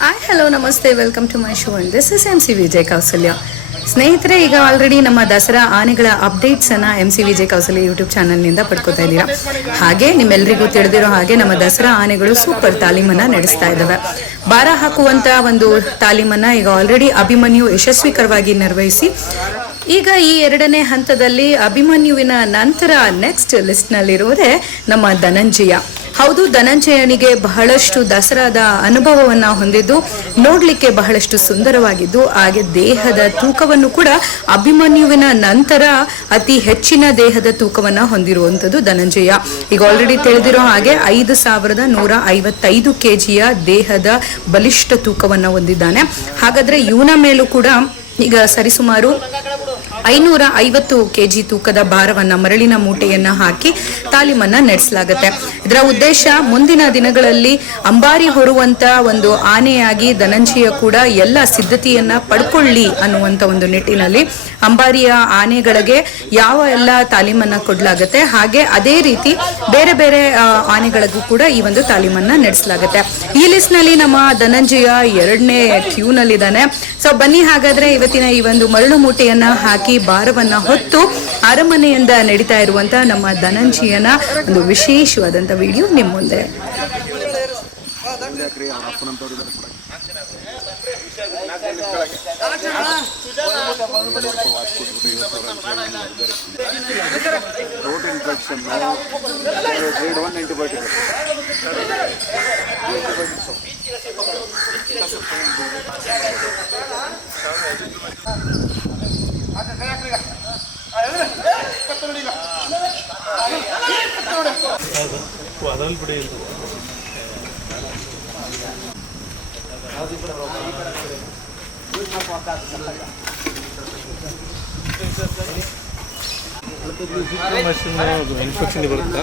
Hi hello ನಮಸ್ತೆ welcome to my show and this is M C Vijay Kousalya ಸ್ನೇಹಿತರೆ ಈಗ already ನಮ್ಮ ದಸರಾ ಆನೆಗಳ ಅಪ್ಡೇಟ್ಸನ್ನು M C Vijay Kousalya YouTube ಚಾನಲ್ನಿಂದ ಪಡ್ಕೋತಾ ಇದ್ದೀರಾ. ಹಾಗೆ ನಿಮ್ಮೆಲ್ಲರಿಗೂ ತಿಳಿದಿರೋ ಹಾಗೆ ನಮ್ಮ ದಸರಾ ಆನೆಗಳು ಸೂಪರ್ ತಾಲೀಮನ್ನು ನಡೆಸ್ತಾ ಇದ್ದಾವೆ. ಭಾರ ಹಾಕುವಂಥ ಒಂದು ತಾಲೀಮನ್ನು ಈಗ ಆಲ್ರೆಡಿ ಅಭಿಮನ್ಯು ಯಶಸ್ವಿಕರವಾಗಿ ನಿರ್ವಹಿಸಿ, ಈಗ ಈ ಎರಡನೇ ಹಂತದಲ್ಲಿ ಅಭಿಮನ್ಯುವಿನ ನಂತರ ನೆಕ್ಸ್ಟ್ ಲಿಸ್ಟ್ನಲ್ಲಿರುವುದೇ ನಮ್ಮ ಧನಂಜಯ. ಹೌದು, ಧನಂಜಯನಿಗೆ ಬಹಳಷ್ಟು ದಸರಾದ ಅನುಭವವನ್ನ ಹೊಂದಿದ್ದು, ನೋಡ್ಲಿಕ್ಕೆ ಬಹಳಷ್ಟು ಸುಂದರವಾಗಿದ್ದು, ಹಾಗೆ ದೇಹದ ತೂಕವನ್ನು ಕೂಡ ಅಭಿಮನ್ಯುವಿನ ನಂತರ ಅತಿ ಹೆಚ್ಚಿನ ದೇಹದ ತೂಕವನ್ನ ಹೊಂದಿರುವಂತದ್ದು ಧನಂಜಯ. ಈಗ ಆಲ್ರೆಡಿ ತಿಳಿದಿರೋ ಹಾಗೆ ಐದು ಸಾವಿರದ ನೂರ ಐವತ್ತೈದು ಕೆಜಿಯ ದೇಹದ ಬಲಿಷ್ಠ ತೂಕವನ್ನ ಹೊಂದಿದ್ದಾನೆ. ಹಾಗಾದ್ರೆ ಇವನ ಮೇಲೂ ಕೂಡ ಈಗ ಸರಿಸುಮಾರು ಐನೂರ ಐವತ್ತು ಕೆಜಿ ತೂಕದ ಭಾರವನ್ನ ಮರಳಿನ ಮೂಟೆಯನ್ನ ಹಾಕಿ ತಾಲೀಮನ್ನ ನಡೆಸಲಾಗುತ್ತೆ. ಇದರ ಉದ್ದೇಶ ಮುಂದಿನ ದಿನಗಳಲ್ಲಿ ಅಂಬಾರಿ ಹೊರುವಂತ ಒಂದು ಆನೆಯಾಗಿ ಧನಂಜಯ ಕೂಡ ಎಲ್ಲ ಸಿದ್ಧತೆಯನ್ನ ಪಡ್ಕೊಳ್ಳಿ ಅನ್ನುವಂತ ಒಂದು ನಿಟ್ಟಿನಲ್ಲಿ ಅಂಬಾರಿಯ ಆನೆಗಳಿಗೆ ಯಾವ ಎಲ್ಲ ತಾಲೀಮನ್ನ ಕೊಡಲಾಗುತ್ತೆ, ಹಾಗೆ ಅದೇ ರೀತಿ ಬೇರೆ ಬೇರೆ ಆನೆಗಳಿಗೂ ಕೂಡ ಈ ಒಂದು ತಾಲೀಮನ್ನ ನಡೆಸಲಾಗುತ್ತೆ. ಈ ಲಿಸ್ಟ್ನಲ್ಲಿ ನಮ್ಮ ಧನಂಜಯ ಎರಡನೇ ಕ್ಯೂ ನಲ್ಲಿದ್ದಾನೆ ಸೊ ಬನ್ನಿ ಹಾಗಾದ್ರೆ ಇವತ್ತಿನ ಈ ಒಂದು ಮರಳು ಮೂಟೆಯನ್ನ ಹಾಕಿ ಭಾರವನ್ನ ಹೊತ್ತು ಅರಮನೆಯಿಂದ ನಡೀತಾ ಇರುವಂತ ನಮ್ಮ ಧನಂಜಯನ ಒಂದು ವಿಶೇಷವಾದಂತ ವಿಡಿಯೋ ನಿಮ್ಮ ಮುಂದೆ. ಇನ್ಫೆಕ್ಷನ್ ಅದರಲ್ಲಿ ಬಿಡಿ ಇದು ಇನ್ಫೆಕ್ಷನ್ ಬರುತ್ತಾ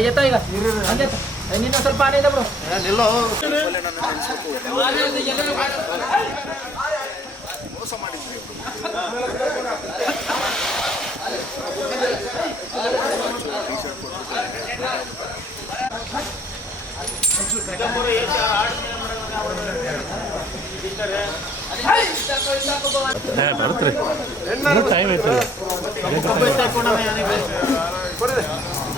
ಎತ್ತ ಈಗ ಹಂಗೆ ನೀನು ಸ್ವಲ್ಪ ಆನೆ ಇದೆ ಬ್ರೋ ನಿಲ್ಲೋ ಮೋಸ ಮಾಡಿದ್ರಿ ಬರ್ತ್ರಿ. ಟೈಮ್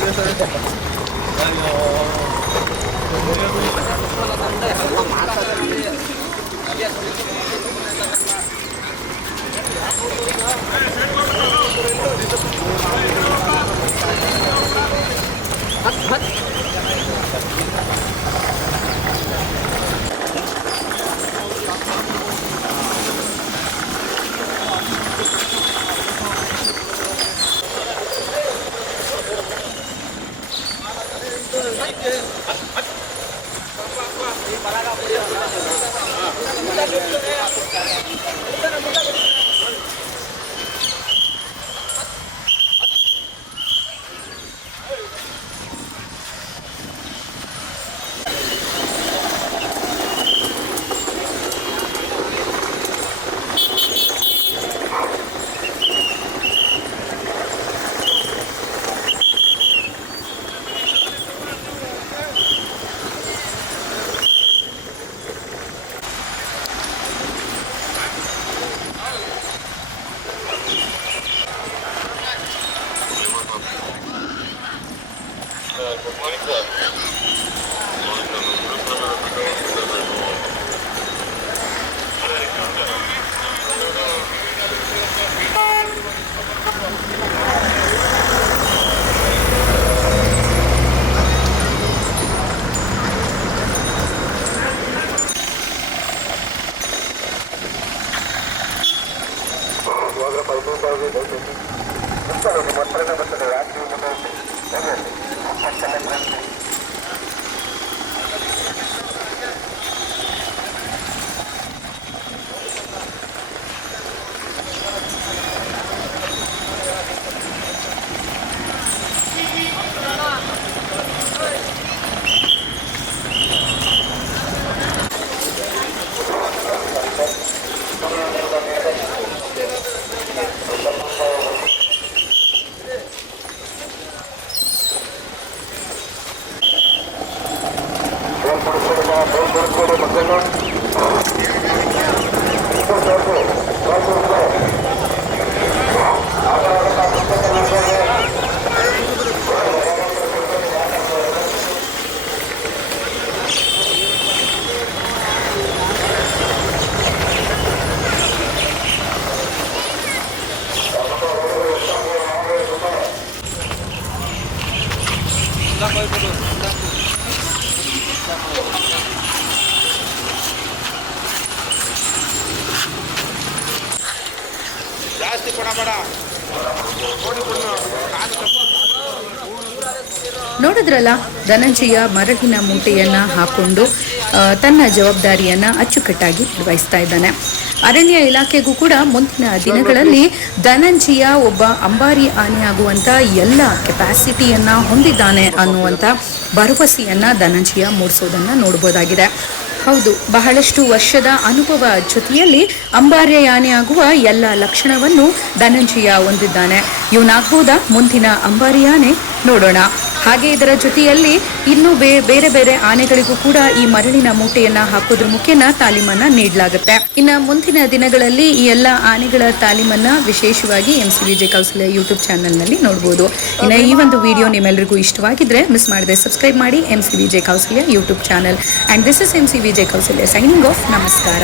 哎呦！我们这边，事。别，哎，谁过来？ಜಾಸ್ತಿ ನೋಡಿದ್ರಲ್ಲ ಧನಂಜಯ ಮರಳಿನ ಮೂಟೆಯನ್ನ ಹಾಕೊಂಡು ತನ್ನ ಜವಾಬ್ದಾರಿಯನ್ನ ಅಚ್ಚುಕಟ್ಟಾಗಿ ನಿರ್ವಹಿಸ್ತಾ ಇದ್ದಾನೆ. ಅರಣ್ಯ ಇಲಾಖೆಗೂ ಕೂಡ ಮುಂದಿನ ದಿನಗಳಲ್ಲಿ ಧನಂಜಯ ಒಬ್ಬ ಅಂಬಾರಿ ಆನೆಯಾಗುವಂತ ಎಲ್ಲ ಕೆಪಾಸಿಟಿಯನ್ನ ಹೊಂದಿದ್ದಾನೆ ಅನ್ನುವಂತ ಭರವಸೆಯನ್ನ ಧನಂಜಯ ಮೂಡಿಸೋದನ್ನ ನೋಡಬಹುದಾಗಿದೆ ಹೌದು, ಬಹಳಷ್ಟು ವರ್ಷದ ಅನುಭವ ಜೊತೆಯಲ್ಲಿ ಅಂಬಾರ್ಯ ಆಗುವ ಎಲ್ಲ ಲಕ್ಷಣವನ್ನು ಧನಂಜಯ ಹೊಂದಿದ್ದಾನೆ. ಇವನಾಗ್ಬೋದಾ? ಮುಂದಿನ ಅಂಬಾರಿ ಆನೆ ನೋಡೋಣ. ಹಾಗೆ ಇದರ ಜೊತೆಯಲ್ಲಿ ಇನ್ನೂ ಬೇರೆ ಬೇರೆ ಆನೆಗಳಿಗೂ ಕೂಡ ಈ ಮರಳಿನ ಮೂಟೆಯನ್ನ ಹಾಕೋದ್ರ ಮುಖೇನ ತಾಲೀಮನ್ನ ನೀಡಲಾಗುತ್ತೆ. ಇನ್ನು ಮುಂದಿನ ದಿನಗಳಲ್ಲಿ ಈ ಎಲ್ಲ ಆನೆಗಳ ತಾಲೀಮನ್ನ ವಿಶೇಷವಾಗಿ M C Vijaya Kausalya YouTube ಚಾನೆಲ್ನಲ್ಲಿ ನೋಡಬಹುದು ಇನ್ನು ಈ ಒಂದು ವಿಡಿಯೋ ನಿಮ್ಮೆಲ್ಲರಿಗೂ ಇಷ್ಟವಾಗಿದ್ರೆ ಮಿಸ್ ಮಾಡದೆ ಸಬ್ಸ್ಕ್ರೈಬ್ ಮಾಡಿ M C Vijaya Kousalya YouTube channel. And this is M C Vijaya Kousalya signing off ನಮಸ್ಕಾರ.